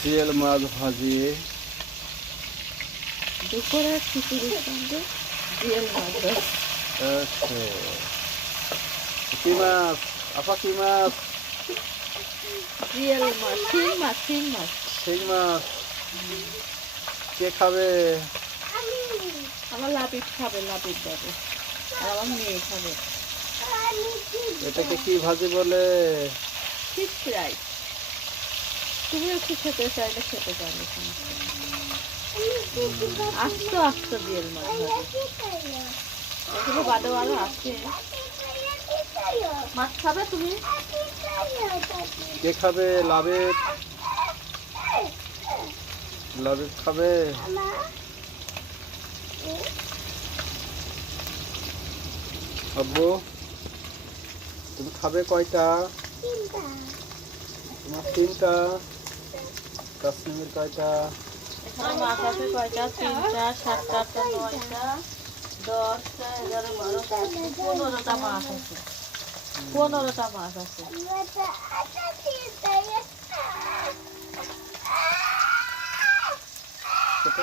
জিয়াল মাছ ভাজি। দুপুরের খিচুড়ির সঙ্গে জিয়াল মাছ। আচ্ছা, কি মাছ আপা? কি মাছ? জিয়াল মাছ, শিং মাছ, শিং মাছ। শিং মাছ। কে খাবে? আমার লাপিট খাবে, লাপিট যাবে, আর আমার মেয়ে খাবে। এটাকে কি ভাজি বলে? Fish fry. তুমি একটু খেতে চাইলে খেতে পারবে, আস্ত আস্ত জিয়াল মাছ ভাজি। এগুলো বাদেও আরো আছে। মাছ খাবে তুমি? কে খাবে? লাবিব। লাবিব খাবে। আব্বু, তুমি খাবে কয়টা? তোমার তিনটা। তাসনিমের কয়টা? এখানে মাছ আছে কয়টা? 3টা, 7টা, 8টা, 9টা, 10টা, 11, 12টা, 15টা মাছ আছে। 15টা মাছ আছে। ছোট